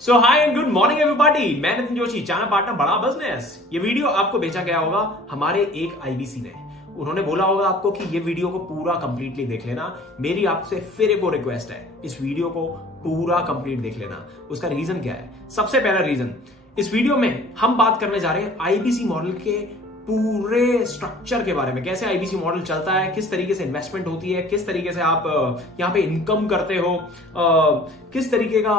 So high and good morning everybody, मैं Nitin Joshi, channel partner बड़ा business. ये वीडियो आपको भेजा गया होगा हमारे एक आईबीसी ने। उन्होंने बोला होगा आपको कि ये वीडियो को पूरा कंप्लीटली देख लेना। मेरी आपसे फिर एक और रिक्वेस्ट है, इस वीडियो को पूरा कंप्लीट देख लेना। उसका रीजन क्या है? सबसे पहला रीजन, इस वीडियो में हम बात करने जा रहे हैं आईबीसी मॉडल के पूरे स्ट्रक्चर के बारे में। कैसे आईबीसी मॉडल चलता है, किस तरीके से इन्वेस्टमेंट होती है, किस तरीके से आप यहाँ पे इनकम करते हो, किस तरीके का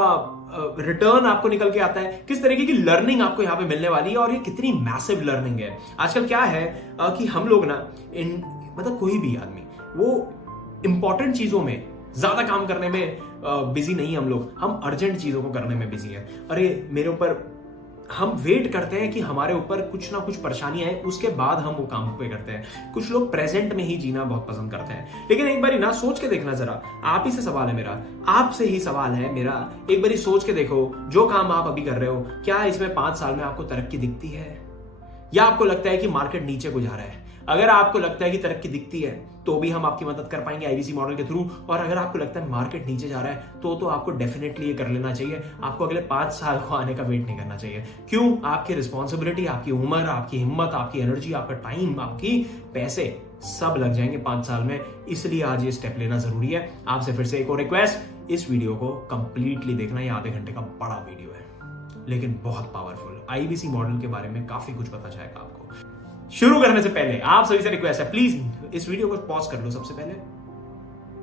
रिटर्न आपको निकल के आता है, किस तरीके की लर्निंग आपको यहाँ पे मिलने वाली है और ये कितनी मैसिव लर्निंग है। आजकल क्या है कि हम लोग ना मतलब कोई भी आदमी वो इंपॉर्टेंट चीजों में ज्यादा काम करने में बिजी नहीं है। हम अर्जेंट चीजों को करने में बिजी है। अरे मेरे ऊपर हम वेट करते हैं कि हमारे ऊपर कुछ ना कुछ परेशानियां आए, उसके बाद हम वो काम पे करते हैं। कुछ लोग प्रेजेंट में ही जीना बहुत पसंद करते हैं। लेकिन एक बारी ना सोच के देखना जरा, आप ही से सवाल है मेरा, आपसे ही सवाल है मेरा, एक बारी सोच के देखो, जो काम आप अभी कर रहे हो, क्या इसमें 5 साल में आपको तरक्की दिखती है या आपको लगता है कि मार्केट नीचे को जा रहा है? अगर आपको लगता है कि तरक्की दिखती है तो भी हम आपकी मदद कर पाएंगे आईबीसी मॉडल के थ्रू। और अगर आपको लगता है मार्केट नीचे जा रहा है तो आपको डेफिनेटली ये कर लेना चाहिए। आपको अगले 5 साल को आने का वेट नहीं करना चाहिए। क्यों? आपकी रिस्पॉन्सिबिलिटी, आपकी उम्र, आपकी हिम्मत, आपकी एनर्जी, आपका टाइम, आपकी पैसे सब लग जाएंगे 5 साल में। इसलिए आज ये स्टेप लेना जरूरी है। आपसे फिर से एक और रिक्वेस्ट, इस वीडियो को कंप्लीटली देखना। ये आधे घंटे का बड़ा वीडियो है लेकिन बहुत पावरफुल। आईबीसी मॉडल के बारे में काफी कुछ पता चलेगा आपको। शुरू करने से पहले आप सभी से रिक्वेस्ट है, प्लीज इस वीडियो को पॉज कर लो। सबसे पहले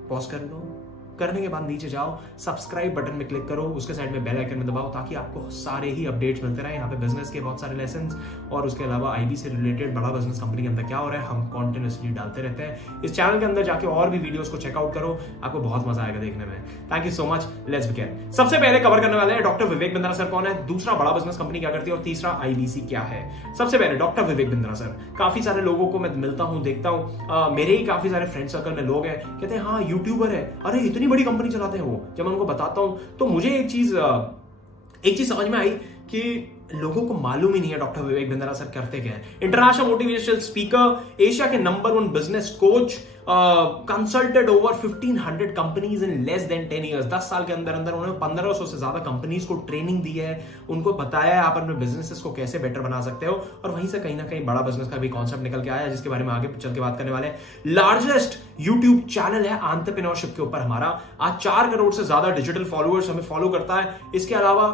पॉज कर लो। करने के बाद नीचे जाओ, सब्सक्राइब बटन में क्लिक करो, उसके साइड में बेल आइकन में दबाओ ताकि आपको सारे ही अपडेट्स मिलते रहे। यहाँ पे बिजनेस के बहुत सारे लेसन्स और उसके अलावा आईबी से रिलेटेड बड़ा बिजनेस कंपनी के अंदर क्या हो रहा है हम कॉन्टिन्यूसली डालते रहते हैं। इस चैनल के अंदर जाके और भी वीडियोस को चेकआउट करो, आपको बहुत मजा आएगा देखने में। Thank you so much. Let's begin. सबसे पहले कवर करने वाले हैं डॉक्टर विवेक बिंद्रा सर कौन है, दूसरा बड़ा बिजनेस कंपनी क्या करती है और तीसरा आईबीसी क्या है। सबसे पहले डॉक्टर विवेक बिंद्रा सर, काफी सारे लोगों को मैं मिलता हूँ, देखता हूँ, मेरे ही काफी सारे फ्रेंड सर्कल में लोग हैं, कहते हैं हाँ यूट्यूबर है, अरे इतनी बड़ी कंपनी चलाते हैं। जब मैं उनको बताता हूं तो मुझे एक चीज समझ में आई कि लोगों को मालूम ही नहीं है डॉक्टर विवेक बिंद्रा सर करते क्या है। इंटरनेशनल मोटिवेशनल स्पीकर, एशिया के number 1 business coach, consulted over 1500 companies in less than 10 years. 10 साल के अंदर उन्होंने 1500 से ज्यादा कंपनीज को ट्रेनिंग दी है, उनको बताया है आप अपने बिजनेसेस को कैसे बेटर बना सकते हो। और वहीं से कहीं ना कहीं बड़ा बिजनेस का भी कॉन्सेप्ट निकल के आया जिसके बारे में आगे चल के बात करने वाले हैं। लार्जेस्ट यूट्यूब चैनल है एंटरप्रेन्योरशिप के ऊपर हमारा। आज 4 करोड़ से ज्यादा डिजिटल फॉलोअर्स हमें फॉलो करता है। इसके अलावा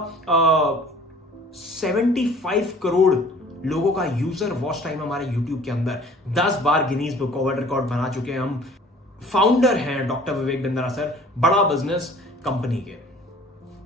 75 करोड़ लोगों का यूजर वॉच टाइम हमारे YouTube के अंदर, 10 बार गिनीज बुक वर्ल्ड रिकॉर्ड बना चुके हैं हम। फाउंडर हैं डॉक्टर विवेक बिंद्रा सर बड़ा बिजनेस कंपनी के।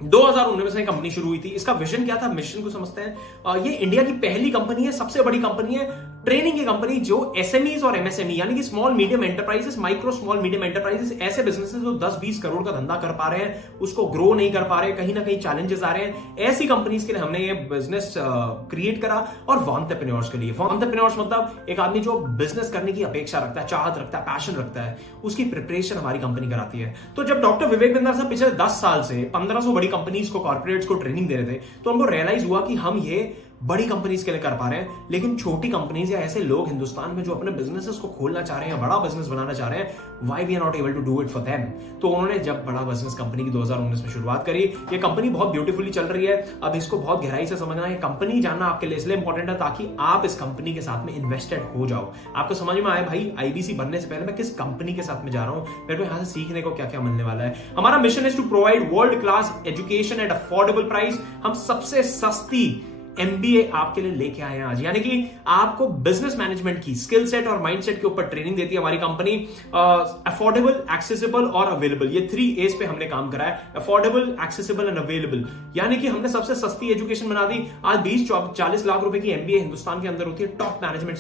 2019 में कंपनी शुरू हुई थी। इसका विजन क्या था, मिशन को समझते हैं। ये इंडिया की पहली कंपनी है, सबसे बड़ी कंपनी है, ट्रेनिंग की कंपनी जो एसएमईज और एमएसएमई यानी कि small medium enterprises, micro small medium enterprises, ऐसे बिजनेसेस जो 10-20 करोड़ का धंधा कर पा रहे हैं, उसको ग्रो नहीं कर पा रहे, कहीं ना कहीं चैलेंजेस आ रहे हैं, ऐसी कंपनीज के लिए हमने ये बिजनेस क्रिएट करा। और एंटरप्रेन्योर्स के लिए, एंटरप्रेन्योर्स मतलब एक आदमी जो बिजनेस करने की अपेक्षा रखता है, चाहत रखता है, पैशन रखता है, उसकी प्रिपरेशन हमारी कंपनी कराती है। तो जब डॉक्टर विवेक बिंद्रा सर पिछले 10 साल से 1500 बड़ी कंपनीज को, कॉर्पोरेट्स को ट्रेनिंग दे रहे थे, तो उनको रियलाइज हुआ कि हम ये बड़ी कंपनीज के लिए कर पा रहे हैं, लेकिन छोटी कंपनीज या ऐसे लोग हिंदुस्तान में जो अपने बिजनेसेस को खोलना चाह रहे हैं, बड़ा बिजनेस बनाना चाह रहे हैं, why we are not able to do it for them. तो उन्होंने जब बड़ा बिजनेस कंपनी की 2019 में शुरुआत करी, ये कंपनी बहुत ब्यूटीफुली चल रही है। अब इसको बहुत गहराई से समझना है, कंपनी जानना आपके लिए इसलिए इंपॉर्टेंट है ताकि आप इस कंपनी के साथ में इन्वेस्टेड हो जाओ। आपको समझ में आए भाई आईबीसी बनने से पहले मैं किस कंपनी के साथ में जा रहा हूं, मेरे को यहां से सीखने को क्या क्या मिलने वाला है। हमारा mission is to provide world class education at affordable price. हम सबसे सस्ती एमबीए आपके लिए लेके आए हैं आज, यानी कि आपको बिजनेस मैनेजमेंट की स्किल सेट और माइंडसेट के ऊपर ट्रेनिंग देती है हमारी कंपनी। अफोर्डेबल, एक्सेसिबल और अवेलेबल, ये 3 A's पे हमने काम करा है। अफोर्डेबल, एक्सेसिबल एंड अवेलेबल, यानी कि हमने सबसे सस्ती एजुकेशन बना दी। आज 20-40 लाख रुपए की एमबीए हिंदुस्तान के अंदर होती है टॉप मैनेजमेंट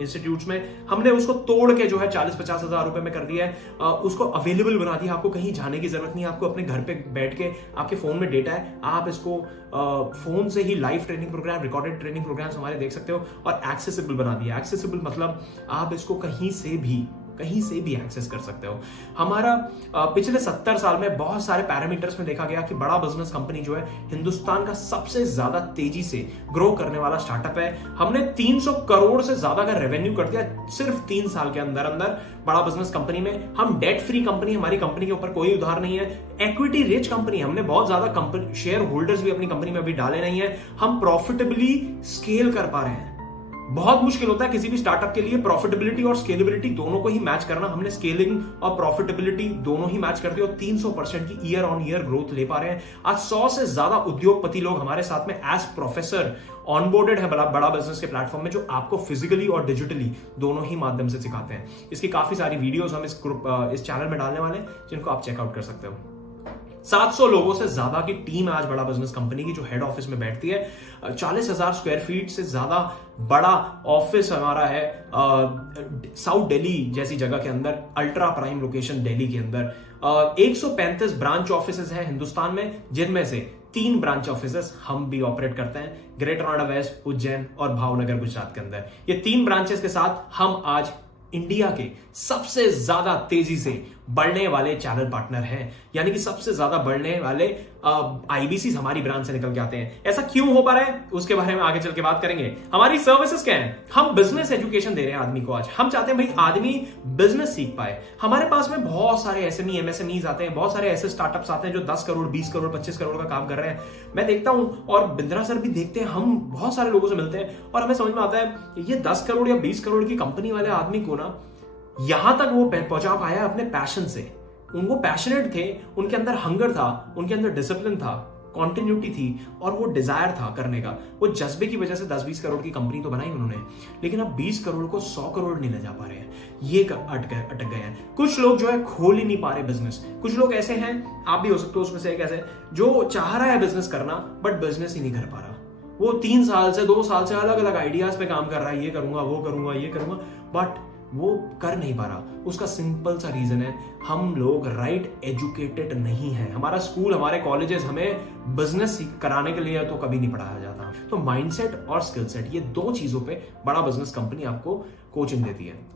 इंस्टीट्यूट्स में। हमने उसको तोड़ के जो है 40-50 हजार रुपए में कर दिया है, उसको अवेलेबल बना दिया। आपको कहीं जाने की जरूरत नहीं है, आपको अपने घर पे बैठ के आपके फोन में डेटा है, आप इसको फोन से ही live training program, recorded training programs हमारे देख सकते हो। और एक्सेसिबल बना दिया। एक्सेसिबल मतलब आप इसको कहीं से भी कहीं से भी एक्सेस कर सकते हो। हमारा पिछले 70 साल में बहुत सारे पैरामीटर्स में देखा गया कि बड़ा बिजनेस कंपनी जो है हिंदुस्तान का सबसे ज्यादा तेजी से ग्रो करने वाला स्टार्टअप है। हमने 300 करोड़ से ज्यादा का रेवेन्यू कर दिया सिर्फ 3 साल के अंदर अंदर बड़ा बिजनेस कंपनी में। हम डेट फ्री कंपनी, हमारी कंपनी के ऊपर कोई उधार नहीं है। इक्विटी रिच कंपनी, हमने बहुत ज्यादा शेयर होल्डर्स भी अपनी कंपनी में अभी डाले नहीं है। हम प्रॉफिटेबली स्केल कर पा रहे हैं। बहुत मुश्किल होता है किसी भी स्टार्टअप के लिए प्रॉफिटेबिलिटी और स्केलेबिलिटी दोनों को ही मैच करना। हमने स्केलिंग और प्रॉफिटेबिलिटी दोनों ही मैच करते हो। 300% की ईयर ऑन ईयर ग्रोथ ले पा रहे हैं। आज 100 से ज्यादा उद्योगपति लोग हमारे साथ में एज प्रोफेसर ऑनबोर्डेड है बड़ा बिजनेस के प्लेटफॉर्म में, जो आपको फिजिकली और डिजिटली दोनों ही माध्यम से सिखाते हैं। इसकी काफी सारी वीडियोस हम इस चैनल में डालने वाले हैं, जिनको आप चेकआउट कर सकते हो। 700 लोगों से ज्यादा की टीम है आज बड़ा बिजनेस कंपनी की, जो हेड ऑफिस में बैठती है। 40,000 स्क्वायर फीट से ज्यादा बड़ा ऑफिस हमारा है साउथ दिल्ली जैसी जगह के अंदर, अल्ट्रा प्राइम लोकेशन दिल्ली के अंदर। 135 ब्रांच ऑफिसेज हैं हिंदुस्तान में, जिनमें से 3 ब्रांच ऑफिसेस हम भी ऑपरेट करते हैं, ग्रेटर नोएडा वेस्ट, उज्जैन और भावनगर गुजरात के अंदर। ये 3 ब्रांचेस के साथ हम आज इंडिया के सबसे ज्यादा तेजी से बढ़ने वाले चैनल पार्टनर हैं, यानी कि सबसे ज्यादा बढ़ने वाले आईबीसी हमारी ब्रांच से निकल के आते हैं। ऐसा क्यों हो पा रहा है उसके बारे में आगे चल के बात करेंगे। हमारी सर्विसेज क्या है? हम बिजनेस एजुकेशन दे रहे हैं आदमी को। आज हम चाहते हैं भाई आदमी बिजनेस सीख पाए। हमारे पास में बहुत सारे एसएमई एमएसएमईज आते हैं, बहुत सारे ऐसे स्टार्टअप्स आते हैं जो 10 करोड़ 20 करोड़ 25 करोड़ का काम कर रहे हैं। मैं देखता हूं और बिंद्रा सर भी देखते हैं, हम बहुत सारे लोगों से मिलते हैं और हमें समझ में आता है ये 10 करोड़ या 20 करोड़ की कंपनी वाले आदमी को ना यहां तक वो पहुंचा पाया अपने पैशन से। उनको पैशनेट थे, उनके अंदर हंगर था, उनके अंदर डिसिप्लिन था, कॉन्टिन्यूटी थी और वो डिजायर था करने का। वो जज्बे की वजह से 10-20 करोड़ की कंपनी तो बनाई उन्होंने, लेकिन अब 20 करोड़ को 100 करोड़ नहीं ले जा पा रहे हैं। ये अटक गए हैं। कुछ लोग जो है खोल ही नहीं पा रहे बिजनेस। कुछ लोग ऐसे हैं, आप भी हो सकते हो उसमें से एक ऐसे, जो चाह रहा है बिजनेस करना बट बिजनेस ही नहीं कर पा रहा। वो 3 साल से 2 साल से अलग अलग आइडियाज पे काम कर रहा है, ये करूंगा वो करूंगा ये करूंगा, बट वो कर नहीं पा रहा। उसका सिंपल सा रीजन है, हम लोग राइट एजुकेटेड नहीं है। हमारा स्कूल, हमारे कॉलेजेस हमें बिजनेस कराने के लिए तो कभी नहीं पढ़ाया जाता। तो माइंडसेट और स्किल सेट, ये 2 चीजों पे बड़ा बिजनेस कंपनी आपको कोचिंग देती है।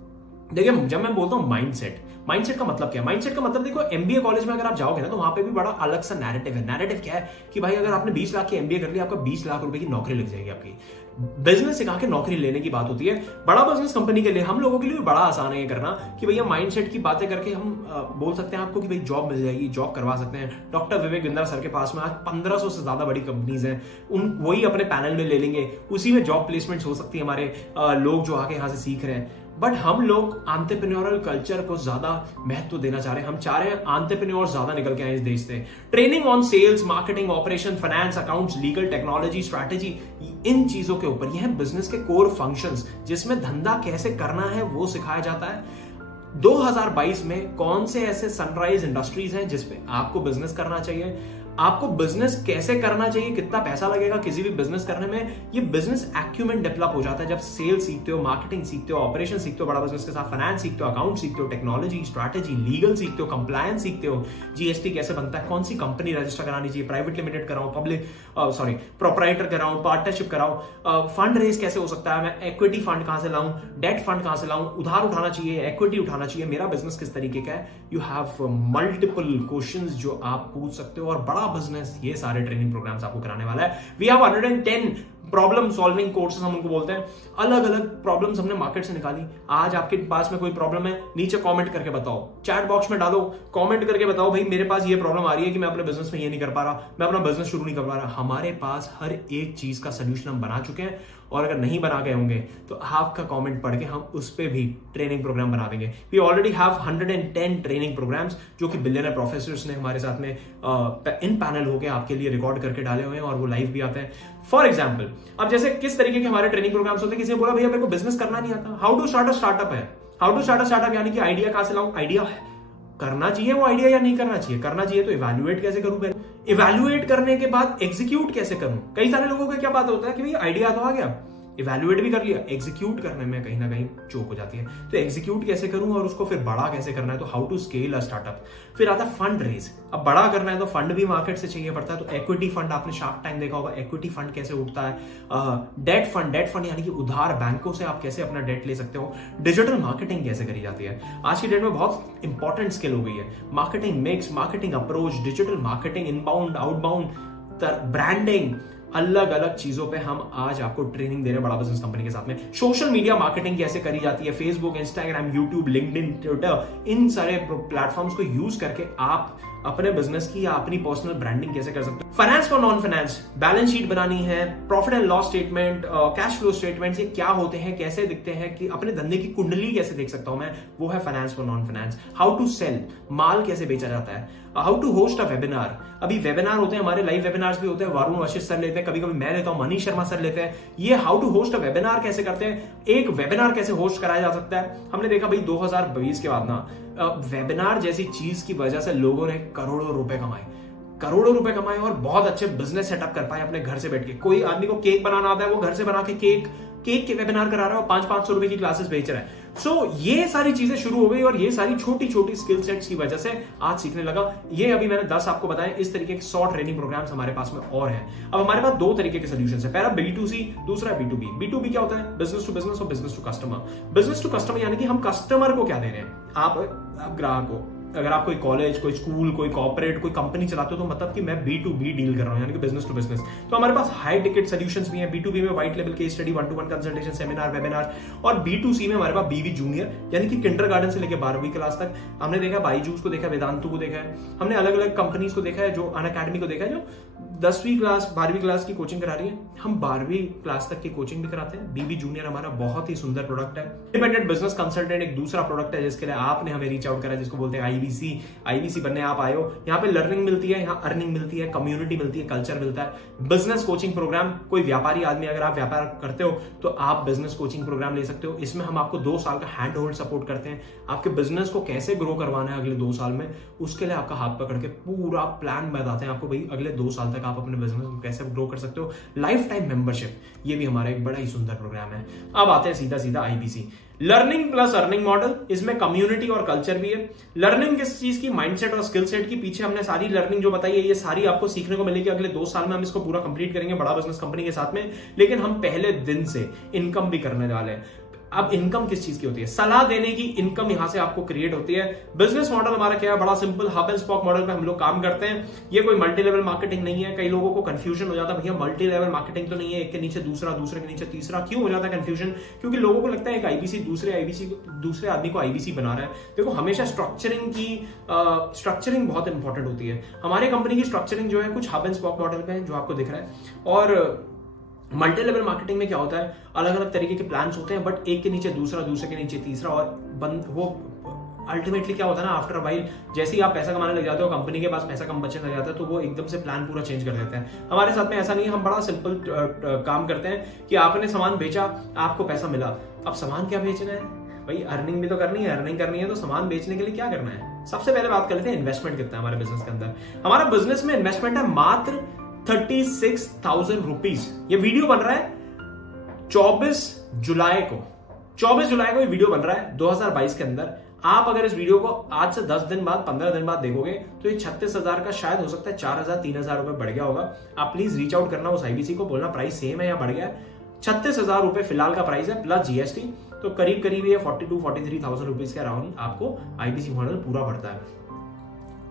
देखिए, जब मैं बोलता हूं माइंडसेट का मतलब क्या है? माइंडसेट का मतलब देखो, एमबीए कॉलेज में अगर आप जाओगे ना तो वहां पे भी बड़ा अलग सा नैरेटिव है। नैरेटिव क्या है कि भाई अगर आपने 20 लाख की एमबीए कर लिया, आपका 20 लाख रुपए की नौकरी लग जाएगी आपकी। बिजनेस सिखा के नौकरी लेने की बात होती है। बड़ा बिजनेस कंपनी के लिए, हम लोगों के लिए भी बड़ा आसान है ये करना कि भैया माइंडसेट की बातें करके हम बोल सकते हैं आपको कि भाई जॉब मिल जाएगी, जॉब करवा सकते हैं। डॉक्टर विवेक बिंद्रा सर के पास में आज 1500 से ज्यादा बड़ी कंपनीज हैं, वही अपने पैनल में ले लेंगे, उसी में जॉब प्लेसमेंट हो सकती है हमारे लोग जो आके यहाँ से सीख रहे हैं। बट हम लोग एंटरप्रेन्योरल कल्चर को ज्यादा महत्व देना चाह रहे हैं। हम चाह रहे हैं एंटरप्रेन्योर ज्यादा निकल के आए इस देश से। Training on sales, marketing, operation, finance, accounts, legal, technology, strategy, इन चीजों के ऊपर, यह है बिजनेस के कोर फंक्शंस, जिसमें धंधा कैसे करना है वो सिखाया जाता है। 2022 में कौन से ऐसे सनराइज इंडस्ट्रीज हैं जिसपे आपको बिजनेस करना चाहिए, आपको बिजनेस कैसे करना चाहिए, कितना पैसा लगेगा किसी भी बिजनेस करने में। ये बिजनेस एक्यूमेंट डेवलप हो जाता है जब सेल्स सीखते हो, मार्केटिंग सीखते हो, ऑपरेशन सीखते हो बड़ा बिजनेस के साथ, फाइनेंस सीखते हो, अकाउंट सीखते हो, टेक्नोलॉजी, स्ट्रैटेजी, लीगल सीखते हो, कंप्लायंस सीखते हो, जीएसटी कैसे बनता है, कौन सी कंपनी रजिस्टर करानी चाहिए, प्राइवेट लिमिटेड कराऊं, प्रोप्राइटर कराऊं, पार्टनरशिप कराऊं, फंड रेज कैसे हो सकता है, मैं इक्विटी फंड कहां से लाऊं, डेट फंड कहां से लाऊं, उधार उठाना चाहिए, इक्विटी उठाना चाहिए, मेरा बिजनेस किस तरीके का है। यू हैव मल्टीपल क्वेश्चंस जो आप पूछ सकते हो, और बड़ा बिजनेस ये सारे ट्रेनिंग प्रोग्राम्स आपको कराने वाला है। We have 110 problem solving courses, हम उनको बोलते हैं। अलग अलग प्रॉब्लम्स हमने मार्केट से निकाली। आज आपके पास में कोई प्रॉब्लम है, नीचे कमेंट करके बताओ, चैट बॉक्स में डालो, कमेंट करके बताओ भाई मेरे पास ये प्रॉब्लम आ रही है कि मैं अपने बिजनेस में ये नहीं कर पा रहा, मैं अपना बिजनेस शुरू नहीं कर पा रहा। हमारे पास हर एक चीज का सोल्यूशन हम बना चुके हैं, और अगर नहीं बना गए होंगे तो आपका कमेंट पढ़ के हम उस पे भी ट्रेनिंग प्रोग्राम बना देंगे। We already have 110 training programmes जो कि बिलियनर प्रोफेसर्स ने हमारे साथ में इन पैनल होके आपके लिए रिकॉर्ड करके डाले हुए हैं, और वो लाइव भी आते हैं। फॉर एग्जाम्पल, अब जैसे किस तरीके के हमारे ट्रेनिंग प्रोग्राम्स होते हैं, किसी ने बोला भैया मेरे को बिजनेस करना नहीं आता, how to start a startup है। How to start a startup यानी कि आइडिया कहां से लाऊं, आइडिया करना चाहिए वो आइडिया या नहीं करना चाहिए, करना चाहिए तो इवैल्यूएट कैसे करूं, पहले इवैल्यूएट करने के बाद एग्जीक्यूट कैसे करूं। कई सारे लोगों का क्या बात होता है कि भाई आइडिया तो आ गया, इवैल्यूएट भी कर लिया, एग्जीक्यूट करने में कहीं ना कहीं चोक हो जाती है। तो एग्जीक्यूट कैसे करूं और उसको फिर बड़ा कैसे करना है, तो how to scale a startup. फिर आता है फंड रेज। अब बड़ा करना है तो फंड भी मार्केट से चाहिए पड़ता है। तो इक्विटी फंड, आपने शार्क टैंक देखा होगा, इक्विटी फंड कैसे उठता है। डेट फंड यानी कि उधार बैंकों से आप कैसे अपना डेट ले सकते हो। डिजिटल मार्केटिंग कैसे करी जाती है, आज की डेट में बहुत इंपॉर्टेंट स्किल हो गई है। Marketing mix, marketing approach, digital marketing, inbound outbound, branding, अलग अलग चीजों पे हम आज आपको ट्रेनिंग दे रहे हैं बड़ा बिजनेस कंपनी के साथ में। सोशल मीडिया मार्केटिंग कैसे करी जाती है, Facebook, Instagram, YouTube, LinkedIn, Twitter, इन सारे प्लेटफॉर्म्स को यूज करके आप अपने बिजनेस की या अपनी पर्सनल ब्रांडिंग कैसे कर सकते हो। Finance for non finance, balance sheet बनानी है, profit and loss statement, cash flow statement, ये क्या होते हैं, कैसे दिखते हैं, कि अपने धंधे की कुंडली कैसे देख सकता हूं मैं, वो है finance for non finance. How to sell, माल कैसे बेचा जाता है। How to host a webinar, अभी वेबिनार होते हैं हमारे, लाइव वेबिनार्स भी होते हैं, वरुण वशिष्ठ सर लेते हैं, कभी कभी मैं लेता हूं, मनीष शर्मा सर लेते हैं। ये how to host a webinar कैसे करते हैं, एक वेबिनार कैसे होस्ट कराया जा सकता है। हमने देखा भाई 2020 के बाद ना वेबिनार जैसी चीज की वजह से लोगों ने करोड़ों रुपए कमाए और बहुत अच्छे बिजनेस सेटअप कर पाए अपने घर से बैठ के। कोई आदमी को केक बनाना आता है, वो घर से बना के केक के वेबिनार करा रहा है और 500-500 रुपए की क्लासेस बेच रहा है। सो ये सारी चीजें शुरू हो गई और ये सारी छोटी छोटी स्किल सेट्स की वजह से आज सीखने लगा। ये अभी मैंने 10 आपको बताया, इस तरीके के 100 ट्रेनिंग प्रोग्राम्स हमारे पास में और हैं। अब हमारे पास 2 तरीके के सोल्यूशन है, पहला B2C, दूसरा B2B। B2B क्या होता है, बिजनेस टू बिजनेस और business to customer. Business to customer यानी कि हम कस्टमर को क्या दे रहे हैं, आप ग्राहक को। अगर आप कोई कॉलेज, कोई स्कूल, कोई कॉर्पोरेट, कोई कंपनी चलाते हो तो मतलब कि मैं B2B डील कर रहा हूं, यानी कि बिजनेस टू बिजनेस। तो हमारे पास हाई टिकट सॉल्यूशंस भी हैं। B2B में white level case study, 1-to-1 consultation, seminar, webinar. और B2C में हमारे पास BB जूनियर, यानी कि किंडरगार्टन से लेकर 12वीं क्लास तक। हमने देखा बाईजूस को देखा, वेदांतु को देखा है, हमने अलग अलग कंपनीज को देखा है, जो अनअकैडमी को देखा है, जो 10वीं क्लास 12वीं क्लास की कोचिंग करा रही है। हम 12वीं क्लास तक की कोचिंग भी कराते हैं। BB जूनियर हमारा बहुत ही सुंदर प्रोडक्ट है। इंडिपेंडेंट बिजनेस कंसल्टेंट एक दूसरा प्रोडक्ट है जिसके लिए आपने हमें रीच आउट करा, जिसको बोलते हैं IBC बनने आप आए हो। यहाँ पे लर्निंग मिलती है, यहाँ अर्निंग मिलती है, कम्युनिटी मिलती है, कल्चर मिलता है। बिजनेस कोचिंग प्रोग्राम, कोई व्यापारी आदमी, अगर आप व्यापार करते हो तो आप बिजनेस कोचिंग प्रोग्राम ले सकते हो। इसमें हम आपको 2 साल का हैंड होल्ड सपोर्ट करते हैं। आपके बिजनेस को कैसे ग्रो करवाना है अगले 2 साल में, उसके लिए आपका हाथ पकड़ के पूरा प्लान बताते हैं आपको, भाई अगले 2 साल तक आप अपने बिजनेस को कैसे ग्रो कर सकते हो। लाइफ टाइम मेंबरशिप, ये भी हमारा एक बड़ा ही सुंदर प्रोग्राम है। अब आते हैं सीधा सीधा IBC, learning plus earning model. इसमें कम्युनिटी और कल्चर भी है। लर्निंग किस चीज की, माइंडसेट और स्किल सेट की। पीछे हमने सारी लर्निंग जो बताई है, ये सारी आपको सीखने को मिलेगी। अगले 2 साल में हम इसको पूरा कंप्लीट करेंगे बड़ा बिजनेस कंपनी के साथ में। लेकिन हम पहले दिन से इनकम भी करने वाले हैं। अब इनकम किस चीज की होती है, सलाह देने की इनकम यहां से आपको क्रिएट होती है। बिजनेस मॉडल हमारा क्या है, बड़ा simple, hub and spoke model पे हम लोग काम करते हैं। ये कोई मल्टी लेवल मार्केटिंग नहीं है। कई लोगों को कंफ्यूजन हो जाता है, भैया मल्टी लेवल मार्केटिंग तो नहीं है, एक के नीचे दूसरा, दूसरे के नीचे तीसरा। क्यों हो जाता है कंफ्यूजन, क्योंकि लोगों को लगता है एक IBC दूसरे आदमी को IBC बना रहा है। देखो हमेशा स्ट्रक्चरिंग बहुत इंपॉर्टेंट होती है। हमारे कंपनी की स्ट्रक्चरिंग जो है कुछ हब एंड स्पॉक मॉडल पे है, जो आपको दिख रहा है। और मल्टी लेवल मार्केटिंग में क्या होता है, अलग अलग तरीके के प्लान्स होते हैं, बट एक के नीचे दूसरा, दूसरे के नीचे तीसरा। और वो अल्टीमेटली क्या होता है ना, आफ्टर वाइल जैसे ही आप पैसा कमाने लग जाते हो, कंपनी के पास पैसा कम बचने लग जाता है, तो वो एकदम से प्लान पूरा चेंज कर देते हैं। हमारे साथ में ऐसा नहीं है। हम बड़ा सिंपल काम करते हैं कि आपने सामान बेचा, आपको पैसा मिला। अब सामान क्या बेचना है भाई, अर्निंग भी तो करनी है। अर्निंग करनी है तो सामान बेचने के लिए क्या करना है। सबसे पहले बात कर लेते हैं इन्वेस्टमेंट कितना है हमारे बिजनेस के अंदर। हमारा बिजनेस में इन्वेस्टमेंट है मात्र 36,000 रुपीज। ये वीडियो बन रहा है 24 जुलाई को। 24 जुलाई को ये वीडियो बन रहा है 2022 के अंदर। आप अगर इस वीडियो को आज से 10 दिन बाद, 15 दिन बाद देखोगे तो ये 36,000 का शायद हो सकता है 4,000, 3,000 रुपए बढ़ गया होगा। आप प्लीज रीच आउट करना उस IBC को, बोलना प्राइस सेम है या बढ़ गया है। 36,000 रुपए फिलहाल का प्राइस है प्लस GST, तो करीब करीब ये 42-43,000 रुपीज के अराउंड आपको IBC मॉडल पूरा पड़ता है।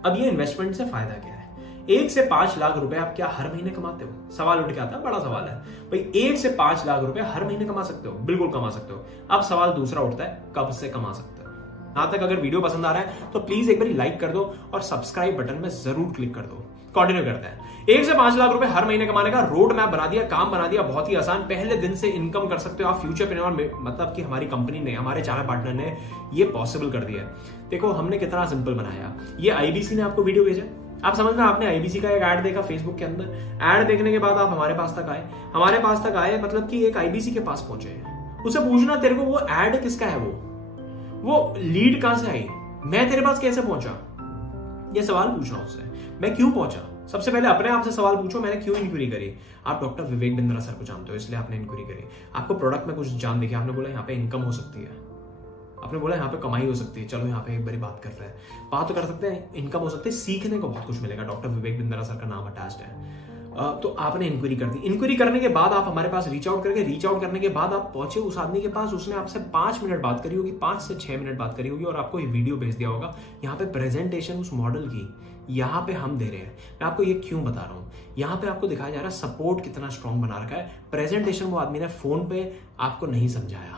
अब ये इन्वेस्टमेंट से फायदा क्या है, 1 से 5 लाख रुपए आप क्या हर महीने कमाते हो? सवाल उठ के आता है, बड़ा सवाल है भाई। 1 से 5 लाख रुपए हर महीने कमा सकते हो? बिल्कुल कमा सकते हो। अब सवाल दूसरा उठता है, कब से कमा सकते हो? यहां तक अगर वीडियो पसंद आ रहा है तो प्लीज एक बार लाइक कर दो और सब्सक्राइब बटन में जरूर क्लिक कर दो। कंटिन्यू करते हैं। 1 से 5 लाख रुपए हर महीने कमाने का रोड मैप बना दिया, काम बना दिया, बहुत ही आसान। पहले दिन से इनकम कर सकते हो आप। फ्यूचरप्रेन्योर मतलब कि हमारी कंपनी ने, हमारे चैनल पार्टनर ने ये पॉसिबल कर दिया। देखो हमने कितना सिंपल बनाया। ये IBC ने आपको वीडियो भेजा, आप समझना, आपने IBC का एक ऐड देखा फेसबुक के अंदर, ऐड देखने के बाद आप हमारे पास तक आए। हमारे पास तक आए मतलब कि एक IBC के पास पहुंचे। उसे पूछना तेरे को वो ऐड किसका है, वो लीड कहां से आई, मैं तेरे पास कैसे पहुंचा, ये सवाल पूछना उससे। मैं क्यों पहुंचा, सबसे पहले अपने आप से सवाल पूछो, मैंने क्यों इंक्वायरी करी। आप डॉक्टर विवेक बिंद्रा सर को जानते हो, इसलिए आपने इंक्वायरी करी। आपको प्रोडक्ट में कुछ जान देखी, आपने बोला यहाँ पे इनकम हो सकती है, आपने बोला यहाँ पे कमाई हो सकती है, चलो यहाँ पे एक बारी बात कर रहे हैं, बात तो कर सकते हैं, इनकम हो सकती है, सीखने को बहुत कुछ मिलेगा, डॉक्टर विवेक बिंद्रा सर का नाम अटैच्ड है। तो आपने इंक्वायरी कर दी। इंक्वायरी करने के बाद आप हमारे पास रीच आउट करने के बाद आप पहुंचे उस आदमी के पास, उसने आपसे 5 मिनट बात करी होगी, 5 से 6 मिनट बात करी होगी, और आपको ये वीडियो भेज दिया होगा। यहाँ पे प्रेजेंटेशन उस मॉडल की यहाँ पे हम दे रहे हैं। मैं आपको ये क्यों बता रहा हूँ, यहाँ पे आपको दिखाया जा रहा है सपोर्ट कितना स्ट्रॉन्ग बना रखा है। प्रेजेंटेशन वो आदमी ने फोन पे आपको नहीं समझाया,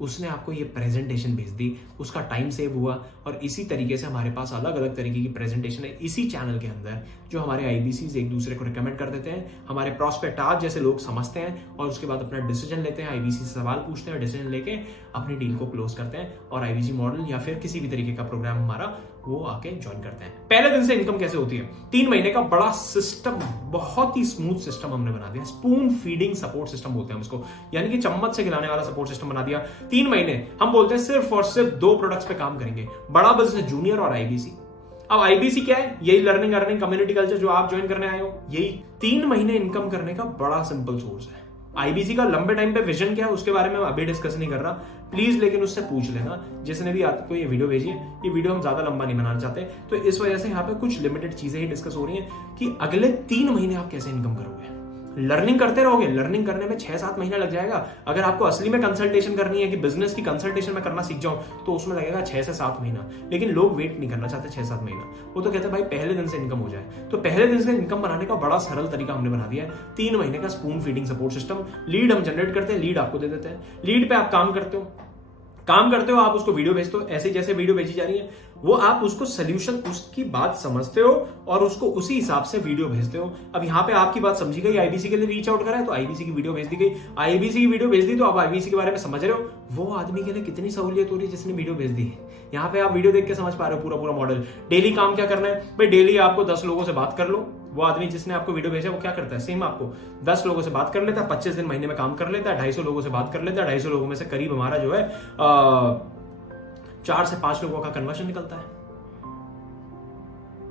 उसने आपको ये प्रेजेंटेशन भेज दी, उसका टाइम सेव हुआ। और इसी तरीके से हमारे पास अलग अलग तरीके की प्रेजेंटेशन है इसी चैनल के अंदर, जो हमारे आईबीसीज एक दूसरे को रिकमेंड कर देते हैं, हमारे प्रोस्पेक्ट आप जैसे लोग समझते हैं और उसके बाद अपना डिसीजन लेते हैं, आईबीसी से सवाल पूछते हैं, डिसीजन लेके अपनी डील को क्लोज करते हैं और आईबीसी मॉडल या फिर किसी भी तरीके का प्रोग्राम हमारा वो आके ज्वाइन करते हैं। पहले दिन से इनकम कैसे होती है, 3 महीने का बड़ा सिस्टम, बहुत ही स्मूथ सिस्टम हमने बना दिया। स्पून फीडिंग सपोर्ट सिस्टम बोलते हैं हम इसको, यानी कि चम्मच से खिलाने वाला सपोर्ट सिस्टम बना दिया। 3 महीने हम बोलते हैं सिर्फ और सिर्फ 2 प्रोडक्ट्स पे काम करेंगे, बड़ा बिजनेस, जूनियर और आईबीसी। अब आईबीसी क्या है, यही लर्निंग अर्निंग कम्युनिटी कल्चर जो आप ज्वाइन करने आए हो, यही 3 महीने इनकम करने का बड़ा सिंपल सोर्स है। आईबीसी का लंबे टाइम पे विजन क्या है उसके बारे में अभी डिस्कस नहीं कर रहा, प्लीज लेकिन उससे पूछ लेना जिसने भी आपको ये वीडियो भेजी है। ये वीडियो हम ज्यादा लंबा नहीं बनाना चाहते, तो इस वजह से यहाँ पे कुछ लिमिटेड चीजें ही डिस्कस हो रही हैं कि अगले 3 महीने आप कैसे इनकम करोगे। लर्निंग करते रहोगे, लर्निंग करने में 6-7 महीना लग जाएगा। अगर आपको असली में कंसल्टेशन करनी है कि बिजनेस की कंसल्टेशन में करना सीख जाओ, तो उसमें लगेगा 6 से 7 महीना। लेकिन लोग वेट नहीं करना चाहते 6-7 महीना, वो तो कहते हैं भाई पहले दिन से इनकम हो जाए। तो पहले दिन से इनकम बनाने का बड़ा सरल तरीका हमने बना दिया है, 3 महीने का spoon feeding support system. Lead हम जनरेट करते हैं, लीड आपको दे देते हैं, लीड पे आप काम करते हो, आप उसको वीडियो भेजते हो, ऐसे जैसे वीडियो भेजी जा रही है वो आप उसको सोल्यूशन, उसकी बात समझते हो और उसको उसी हिसाब से वीडियो भेजते हो। अब यहाँ पे आपकी बात समझी गई, आईबीसी के लिए रीच आउट करा है तो आईबीसी की वीडियो भेज दी गई, आईबीसी की वीडियो भेज दी तो आप आईबीसी के बारे में समझ रहे हो। वो आदमी के लिए कितनी सहूलियत हो रही है जिसने वीडियो भेज दी है। यहाँ पे आप वीडियो देख के समझ पा रहे हो पूरा मॉडल। डेली काम क्या करना है भाई, डेली आपको 10 लोगों से बात कर लो। वो आदमी जिसने आपको वीडियो भेजा वो क्या करता है, सेम आपको 10 लोगों से बात कर लेता है, 25 दिन महीने में काम कर लेता है, 250 लोगों से बात कर लेता है। 250 लोगों में से करीब हमारा जो है 4 से 5 लोगों का कन्वर्जन निकलता है।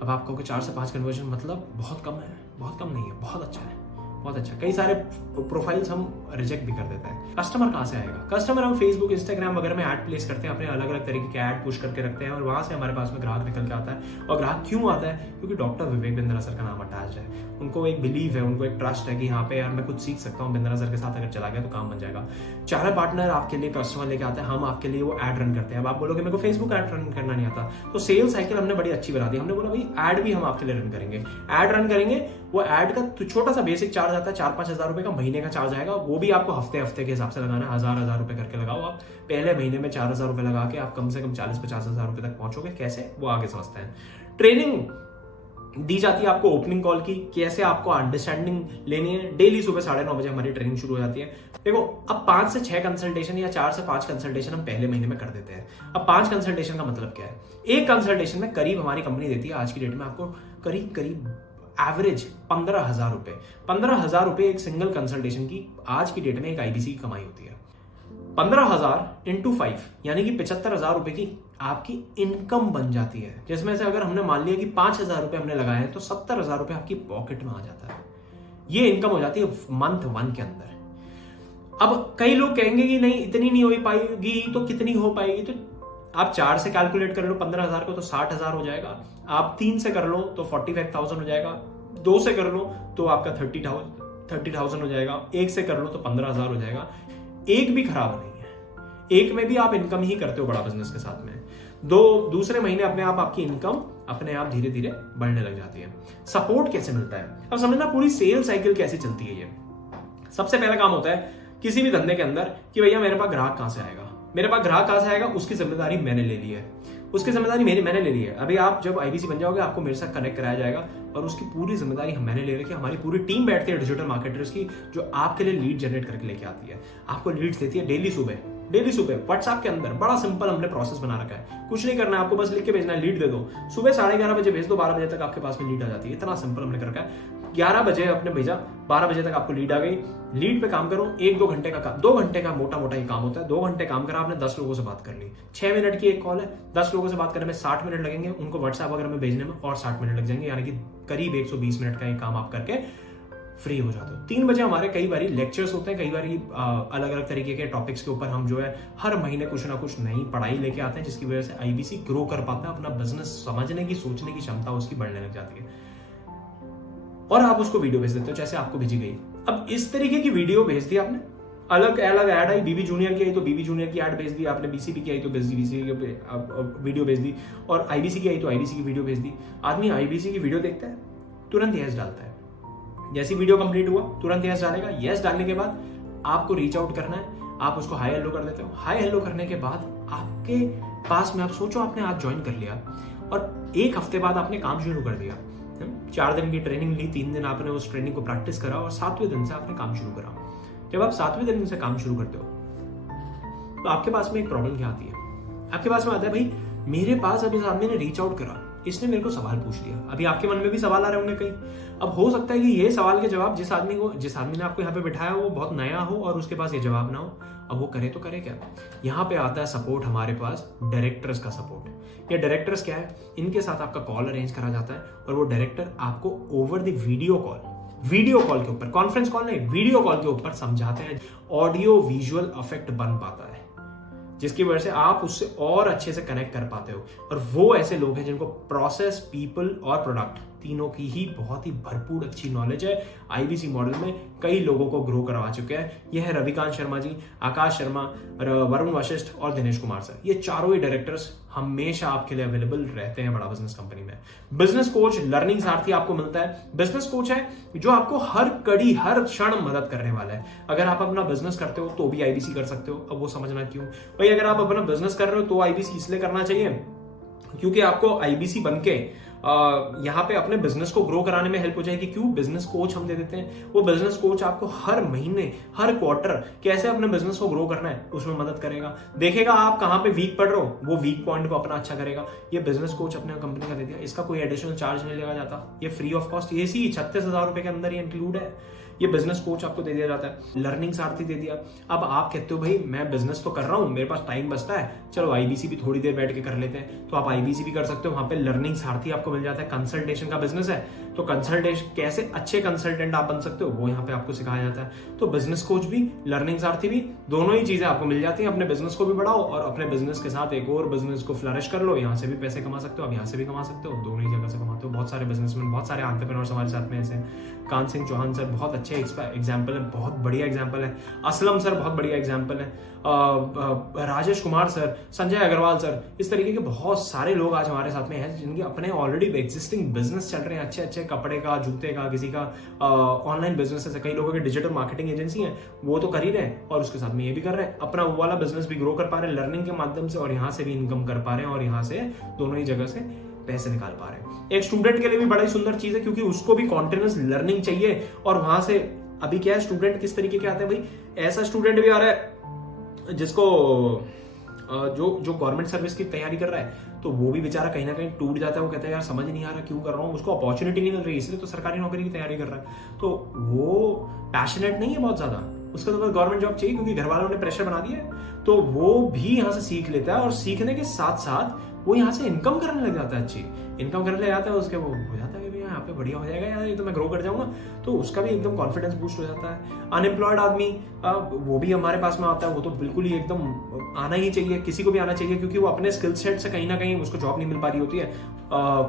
अब आप कहोगे 4 से 5 कन्वर्जन मतलब बहुत कम है, बहुत कम नहीं है, बहुत अच्छा है, बहुत अच्छा। कई सारे प्रोफाइल्स हम रिजेक्ट भी कर देते हैं। कस्टमर कहां से आएगा, कस्टमर हम फेसबुक इंस्टाग्राम वगैरह में ऐड प्लेस करते हैं, अपने अलग अलग तरीके के ऐड पुश करके रखते हैं और वहां से हमारे पास में ग्राहक निकल के आता है। और ग्राहक क्यों आता है, क्योंकि डॉक्टर विवेक बिंद्रा सर का नाम अटैच है। उनको एक बिलीव है, उनको एक ट्रस्ट है कि यहाँ पे यार मैं कुछ सीख सकता हूँ, बिंद्रा सर के साथ अगर चला गया तो काम बन जाएगा। चारा पार्टनर आपके लिए कस्टमर लेके आता है, हम आपके लिए वो ऐड रन करते हैं। अब आप बोलोगे मेरे को फेसबुक ऐड रन करना नहीं आता, तो सेल साइकिल हमने बड़ी अच्छी बना दी। हमने बोला भाई ऐड भी हम आपके लिए रन करेंगे, ऐड रन करेंगे। वो ऐड का तो छोटा सा बेसिक चार्ज आता है, 4-5 हजार रुपए का महीने का चार्ज आएगा। वो भी आपको हफ्ते के हिसाब से लगाना है, 1000 रुपए करके लगाओ। आप पहले महीने में 4000 रुपए लगा के आप कम से कम 40-50 हजार रुपए तक पहुंचोगे। कैसे, वो आगे समझते हैं। ट्रेनिंग दी जाती है आपको ओपनिंग कॉल की, कैसे आपको अंडरस्टैंडिंग लेनी है। डेली सुबह 9:30 बजे हमारी ट्रेनिंग शुरू हो जाती है। देखो अब 5 से 6 कंसल्टेशन या 4 से 5 कंसल्टेशन हम पहले महीने में कर देते हैं। अब 5 कंसल्टेशन का मतलब क्या है, एक कंसल्टेशन में करीब हमारी कंपनी देती है आज की डेट में आपको करीब एवरेज 15,000 रुपए। 15,000 रुपए एक सिंगल कंसल्टेशन की आज की डेट में एक आईबीसी की कमाई होती है। 15,000 इंटू 5 यानी कि 75,000 रुपए की आपकी इनकम बन जाती है, जिसमें से अगर हमने मान लिया कि 5,000 रुपए हमने लगाए हैं तो 70,000 रुपए आपकी पॉकेट में आ जाता है। ये इनकम हो जाती है मंथ 1 के अंदर। अब कई लोग कहेंगे कि नहीं इतनी नहीं हो पाएगी, तो कितनी हो पाएगी, तो आप 4 से कैलकुलेट कर लो 15,000 को तो 60,000 हो जाएगा। आप 3 से कर लो तो 45,000 हो जाएगा। 2 से कर लो तो आपका 30,000 हो जाएगा। 1 से कर लो तो 15,000 हो जाएगा। एक भी खराब नहीं है, एक में भी आप इनकम ही करते हो बड़ा बिजनेस के साथ में। दूसरे महीने अपने आप आपकी इनकम अपने आप धीरे धीरे बढ़ने लग जाती है। सपोर्ट कैसे मिलता है, अब समझना पूरी सेल साइकिल कैसे चलती है। ये सबसे पहला काम होता है किसी भी धंधे के अंदर कि भैया मेरे पास ग्राहक कहां से आएगा, मेरे पास ग्राहक कहां से आएगा, उसकी जिम्मेदारी मैंने ले ली है, उसकी जिम्मेदारी मैंने ले ली है। अभी आप जब आईबीसी बन जाओगे आपको मेरे साथ कनेक्ट कराया जाएगा और उसकी पूरी जिम्मेदारी मैंने ले रखी है। हमारी पूरी टीम बैठती है डिजिटल मार्केटर्स की, जो आपके लिए लीड जनरेट करके लेके आती है, आपको लीड्स देती है डेली सुबह डेली सुबह व्हाट्सएप के अंदर बड़ा सिंपल हमने प्रोसेस बना रखा है, कुछ नहीं करना है आपको, बस लिख के भेजना है, लीड दे दो, सुबह 11:30 बजे भेज दो, 12 बजे तक आपके पास में लीड आ जाती है। इतना सिंपल हमने कर रखा है। 11 बजे आपने भेजा, 12 बजे तक आपको लीड आ गई, लीड पे काम करो। 1-2 घंटे का काम, 2 घंटे का मोटा मोटा ही काम होता है। 2 घंटे काम करा आपने, 10 लोगों से बात कर ली, 6 मिनट की एक कॉल है, 10 लोगों से बात करने में 60 मिनट लगेंगे, उनको व्हाट्सएप वगैरह में भेजने में और 60 मिनट लग जाएंगे, यानी कि करीब 120 मिनट का ये काम आप करके फ्री हो जाते हो। 3 बजे हमारे कई बारी लेक्चर्स होते हैं, कई बारी अलग अलग तरीके के टॉपिक्स के ऊपर हम जो है हर महीने कुछ ना कुछ नई पढ़ाई लेके आते हैं, जिसकी वजह से आईबीसी ग्रो कर पाता है, अपना बिजनेस समझने की, सोचने की क्षमता उसकी बढ़ने लग जाती है, और आप उसको वीडियो भेज देते हो जैसे आपको भेजी गई। अब इस तरीके की वीडियो भेज दी आपने, अलग अलग ऐड आई, बीबी जूनियर की आई तो बीबी जूनियर की ऐड भेज दी आपने, बीसीबी की आई तो बीसीबी की वीडियो भेज दी, और आईबीसी की आई तो आईबीसी की वीडियो भेज दी। आदमी आईबीसी की वीडियो देखता है, तुरंत यस डालता है, जैसी वीडियो कंप्लीट हुआ तुरंत यस डालेगा। यस डालने के बाद आपको रीच आउट करना है, आप उसको हाई हेलो कर देते हो। हाई हेलो करने के बाद आपके पास में, आप सोचो आपने आज ज्वाइन कर लिया और 1 हफ्ते बाद आपने काम शुरू कर दिया, 4 दिन की ट्रेनिंग ली, 3 दिन आपने उस ट्रेनिंग को प्रैक्टिस करा और 7वें दिन से आपने काम शुरू करा। जब आप 7वें दिन से काम शुरू करते हो तो आपके पास में एक प्रॉब्लम क्या आती है? आपके पास में आता है, भाई मेरे पास अभी इस आदमी ने रीच आउट करा, इसने मेरे को सवाल पूछ लिया। अभी आपके मन में भी सवाल आ रहे होंगे कई। अब हो सकता है कि ये सवाल के जवाब जिस आदमी ने आपको यहाँ पे बिठाया वो बहुत नया हो और उसके पास ये जवाब ना हो। अब वो करे तो करे क्या? यहाँ पे आता है सपोर्ट, हमारे पास डायरेक्टर्स का सपोर्ट। ये डायरेक्टर्स क्या है? इनके साथ आपका कॉल अरेंज करा जाता है और वो डायरेक्टर आपको ओवर द वीडियो कॉल के ऊपर, कॉन्फ्रेंस कॉल नहीं, वीडियो कॉल के ऊपर समझाते हैं। ऑडियो विजुअल इफेक्ट बन पाता है, जिसकी वजह से आप उससे और अच्छे से कनेक्ट कर पाते हो। और वो ऐसे लोग हैं जिनको प्रोसेस, पीपल और प्रोडक्ट तीनों की ही बहुत ही भरपूर अच्छी नॉलेज है। आईबीसी मॉडल में कई लोगों को ग्रो करवा चुके हैं। यह है रविकांत शर्मा जी, आकाश शर्मा, वरुण वशिष्ठ और दिनेश कुमार सर। ये चारों ही डायरेक्टर्स हमेशा आपके लिए अवेलेबल रहते हैं बड़ा बिजनेस कंपनी में। बिजनेस कोच, लर्निंग सारथी आपको मिलता है। बिजनेस कोच है जो आपको हर कड़ी, हर क्षण मदद करने वाला है। अगर आप अपना बिजनेस करते हो तो भी आईबीसी कर सकते हो। अब वो समझना क्यों भाई, अगर आप अपना बिजनेस कर रहे हो तो आईबीसी इसलिए करना चाहिए क्योंकि आपको आईबीसी बनके यहाँ पे अपने बिजनेस को ग्रो कराने में हेल्प हो जाएगी। क्यों? बिजनेस कोच हम दे देते हैं। वो बिजनेस कोच आपको हर महीने, हर क्वार्टर कैसे अपने बिजनेस को ग्रो करना है उसमें मदद करेगा। देखेगा आप कहाँ पे वीक पड़ रहे हो, वो वीक पॉइंट को अपना अच्छा करेगा। ये बिजनेस कोच अपने कंपनी का दे दिया, इसका कोई एडिशनल चार्ज नहीं लिया जाता, ये फ्री ऑफ कॉस्ट, ये 36,000 रुपए के अंदर ये इंक्लूड है। ये बिजनेस कोच आपको दे दिया जाता है। लर्निंग सारथी दे दिया। अब आप कहते हो भाई मैं बिजनेस तो कर रहा हूं, मेरे पास टाइम बचता है, चलो आईबीसी भी थोड़ी देर बैठ के कर लेते हैं, तो आप आईबीसी भी कर सकते हो। वहां पे लर्निंग सारथी आपको मिल जाता है। कंसल्टेशन का बिजनेस है तो कंसल्टेशन, कैसे अच्छे कंसल्टेंट आप बन सकते हो वो यहाँ पे आपको सिखाया जाता है। तो बिजनेस कोच भी, लर्निंग सारथी भी, दोनों ही चीजें आपको मिल जाती हैं। अपने बिजनेस को भी बढ़ाओ और अपने बिजनेस के साथ एक और बिजनेस को फ्लरिश कर लो। यहाँ से भी पैसे कमा सकते हो, आप यहाँ से भी कमा सकते हो, दोनों ही जगह से कमाते हो। बहुत सारे बिजनेसमैन, बहुत सारे एंटरप्रेन्योर्स हमारे साथ में ऐसे हैं। कान सिंह चौहान सर बहुत अच्छे एग्जाम्पल है, बहुत बढ़िया एग्जाम्पल है। असलम सर बहुत बढ़िया एग्जाम्पल है। राजेश कुमार सर, संजय अग्रवाल सर, इस तरीके के बहुत सारे लोग आज हमारे साथ में हैं जिनके अपने ऑलरेडी एग्जिस्टिंग बिजनेस चल रहे हैं, अच्छे अच्छे कपड़े का, जूते का, किसी का ऑनलाइन बिजनेस है। कई लोगों की डिजिटल मार्केटिंग एजेंसी है, वो तो कर ही रहे हैं और उसके साथ में ये भी कर रहे हैं, अपना वो वाला बिजनेस भी ग्रो कर पा रहे हैं लर्निंग के माध्यम से, और यहाँ से भी इनकम कर पा रहे हैं और यहाँ से दोनों ही जगह से पैसे निकाल पा रहे हैं। एक स्टूडेंट के लिए भी बड़ा ही सुंदर चीज है क्योंकि उसको भी कॉन्टिन्यूस लर्निंग चाहिए। और वहां से अभी क्या है, स्टूडेंट किस तरीके के आते हैं भाई, ऐसा स्टूडेंट भी आ रहा है जिसको जो गवर्नमेंट सर्विस की तैयारी कर रहा है तो वो भी बेचारा कहीं ना कहीं टूट जाता है। वो कहता है यार समझ नहीं आ रहा क्यों कर रहा हूँ, उसको अपॉर्चुनिटी नहीं मिल रही इसलिए तो सरकारी नौकरी की तैयारी कर रहा है। तो वो पैशनेट नहीं है बहुत ज्यादा, उसको तो बस गवर्नमेंट जॉब चाहिए क्योंकि घर वालों ने प्रेशर बना दिया है। तो वो भी यहाँ से सीख लेता है और सीखने के साथ साथ वो यहाँ से इनकम करने लग जाता है, अच्छी इनकम करने लग जाता है। उसके वो हो जाता है कि यहाँ पे बढ़िया हो जाएगा यार, ये तो मैं ग्रो कर जाऊंगा, तो उसका भी एकदम कॉन्फिडेंस बूस्ट हो जाता है। अनएम्प्लॉयड आदमी वो भी हमारे पास में आता है, वो तो बिल्कुल ही एकदम आना ही चाहिए, किसी को भी आना चाहिए क्योंकि वो अपने स्किल सेट से कहीं ना कहीं उसको जॉब नहीं मिल पा रही होती है।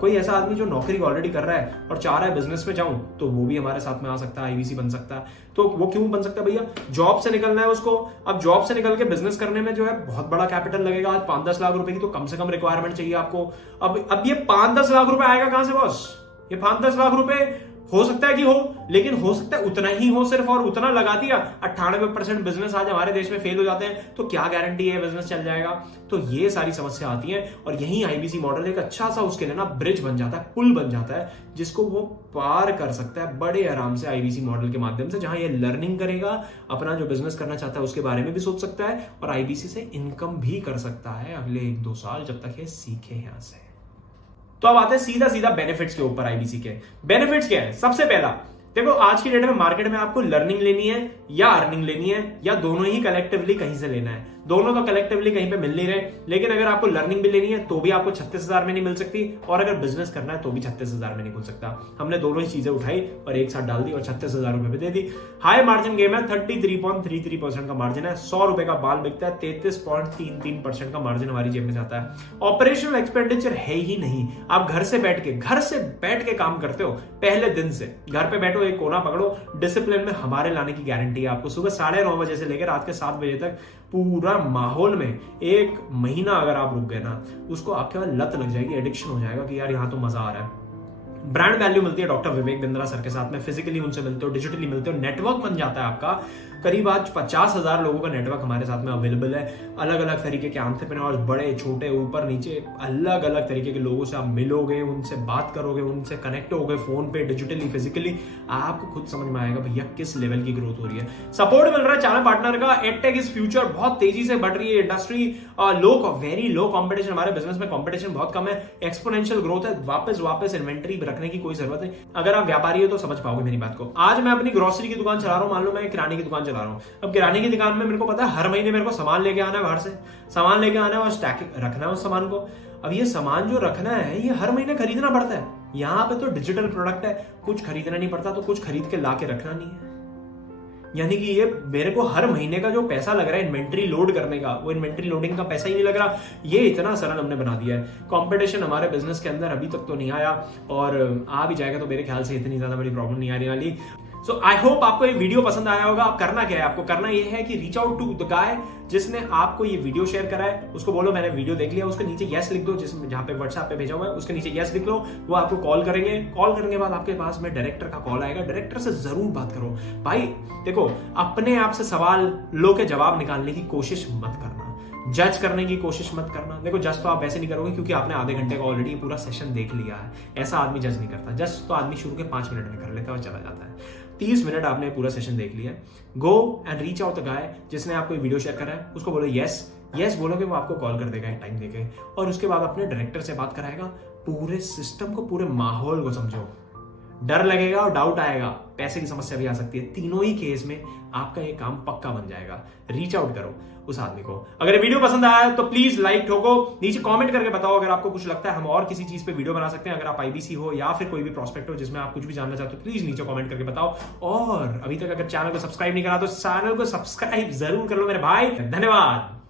कोई ऐसा आदमी जो नौकरी ऑलरेडी कर रहा है और चाह रहा है बिजनेस में जाऊं, तो वो भी हमारे साथ में आ सकता है, आईबीसी बन सकता है। तो वो क्यों बन सकता है भैया, जॉब से निकलना है उसको। अब जॉब से निकल के बिजनेस करने में जो है बहुत बड़ा कैपिटल लगेगा, आज 5-10 लाख रुपए की तो कम से कम रिक्वायरमेंट चाहिए आपको। अब ये 5-10 लाख रुपए आएगा कहां से बॉस? ये 5-10 लाख रुपए हो सकता है कि हो, लेकिन हो सकता है उतना ही हो सिर्फ, और उतना लगा दिया। 98% बिजनेस आज हमारे देश में फेल हो जाते हैं, तो क्या गारंटी है बिजनेस चल जाएगा? तो ये सारी समस्या आती है, और यही आईबीसी मॉडल एक अच्छा सा उसके लिए ना ब्रिज बन जाता है, पुल बन जाता है, जिसको वो पार कर सकता है बड़े आराम से आईबीसी मॉडल के माध्यम से, जहां ये लर्निंग करेगा, अपना जो बिजनेस करना चाहता है उसके बारे में भी सोच सकता है, और आईबीसी से इनकम भी कर सकता है अगले 1-2 साल, जब तक ये सीखे यहां से। तो अब आते हैं सीधा सीधा बेनिफिट्स के ऊपर। आईबीसी के बेनिफिट्स क्या है? सबसे पहला, देखो आज की डेट में मार्केट में आपको लर्निंग लेनी है या अर्निंग लेनी है, या दोनों ही कलेक्टिवली कहीं से लेना है। दोनों तो कलेक्टिवली कहीं पे मिल नहीं रहे, लेकिन अगर आपको लर्निंग भी लेनी है तो भी आपको 36,000 में नहीं मिल सकती, और अगर बिजनेस करना है तो भी 36,000 में नहीं खुल सकता। हमने दोनों ही चीजें उठाई और एक साथ डाल दी और 36,000 रुपए पे दे दी। हाई मार्जिन गेम है, 33.33% का मार्जिन है, 100 रुपए का बाल बिकता है, 33.33% का मार्जिन हमारी जेब में जाता है। ऑपरेशनल एक्सपेंडिचर है ही नहीं, आप घर से बैठ के काम करते हो। पहले दिन से घर पे बैठो, एक कोना पकड़ो, डिसिप्लिन में हमारे लाने की गारंटी है आपको। सुबह 9:30 बजे से लेकर रात के 7 बजे तक पूरा माहौल में 1 महीना अगर आप रुक गए ना, उसको आपके बाद लत लग जाएगी, एडिक्शन हो जाएगा कि यार यहां तो मजा आ रहा है। ब्रांड वैल्यू मिलती है डॉक्टर विवेक बिंद्रा सर के साथ में, फिजिकली उनसे मिलते हो, डिजिटली मिलते हो, नेटवर्क बन जाता है आपका। करीब आज 50,000 लोगों का नेटवर्क हमारे साथ में अवेलेबल है। अलग अलग तरीके के एंटरप्रेन्योर्स, बड़े छोटे ऊपर नीचे, अलग अलग तरीके के लोगों से आप मिलोगे, उनसे बात करोगे, उनसे कनेक्ट होगे, फोन पे, डिजिटली, फिजिकली। आपको खुद समझ में आएगा भैया किस लेवल की ग्रोथ हो रही है। सपोर्ट मिल रहा है चैनल पार्टनर का। एडटेक इज फ्यूचर, बहुत तेजी से बढ़ रही है इंडस्ट्री, वेरी लो कॉम्पिटिशन, हमारे बिजनेस में कॉम्पिटिशन बहुत कम है, एक्सपोनेंशियल ग्रोथ है। वापस इन्वेंट्री रखने की कोई जरूरत नहीं। अगर आप व्यापारी हो तो समझ पाओगे मेरी बात को। आज मैं अपनी ग्रोसरी की दुकान चला रहा हूं, मान लो मैं किराने की दुकान चला रहा हूं। अब किराने की दुकान में मेरे को पता है हर महीने मेरे को सामान लेके आना है, बाहर से सामान लेके आना है और स्टैक रखना है उस सामान को। अब ये सामान जो रखना है ये हर महीने खरीदना पड़ता है। यहाँ पे तो डिजिटल प्रोडक्ट है, कुछ खरीदना नहीं पड़ता, तो कुछ खरीद के लाके रखना नहीं है। यानी कि ये मेरे को हर महीने का जो पैसा लग रहा है इन्वेंट्री लोड करने का, वो इन्वेंट्री लोडिंग का पैसा ही नहीं लग रहा। ये इतना सरल हमने बना दिया है। कंपटीशन हमारे बिजनेस के अंदर अभी तक तो नहीं आया, और आ भी जाएगा तो मेरे ख्याल से इतनी ज्यादा बड़ी प्रॉब्लम नहीं आने वाली। सो आई होप आपको ये वीडियो पसंद आया होगा। आप करना क्या है? आपको करना ये है कि reach out to the guy जिसने आपको ये वीडियो शेयर करा है, उसको बोलो मैंने वीडियो देख लिया, उसके नीचे यस लिख दो, जिसमें जहां पे व्हाट्सएप पे भेजा हुआ है उसके नीचे यस लिख लो। वो आपको कॉल करेंगे, कॉल करने के बाद आपके पास में डायरेक्टर का कॉल आएगा। डायरेक्टर से जरूर बात करो। भाई देखो, अपने आप से सवाल लो के जवाब निकालने की कोशिश मत करना, जज करने की कोशिश मत करना। देखो जज तो आप वैसे नहीं करोगे क्योंकि आपने आधे घंटे का ऑलरेडी पूरा सेशन देख लिया है। ऐसा आदमी जज नहीं करता। जज तो आदमी शुरू के 5 मिनट में कर लेता है और चला जाता है। 30 मिनट आपने पूरा सेशन देख लिया। Go and reach out the guy जिसने आपको वीडियो शेयर करा है, उसको बोलो यस बोलोगे, वो आपको कॉल कर देगा टाइम देके, और उसके बाद अपने डायरेक्टर से बात कराएगा। पूरे सिस्टम को, पूरे माहौल को समझो। डर लगेगा और डाउट आएगा, पैसे की समस्या भी आ सकती है। तीनों ही केस में आपका ये काम पक्का बन जाएगा। रीच आउट करो उस आदमी को। अगर ये वीडियो पसंद आया है तो प्लीज लाइक ठोको, नीचे कमेंट करके बताओ अगर आपको कुछ लगता है हम और किसी चीज पे वीडियो बना सकते हैं। अगर आप आईबीसी हो या फिर कोई भी प्रोस्पेक्ट हो जिसमें आप कुछ भी जानना चाहते हो, प्लीज नीचे कमेंट करके बताओ। और अभी तक अगर चैनल को सब्सक्राइब नहीं करा तो चैनल को सब्सक्राइब जरूर कर लो मेरे भाई। धन्यवाद।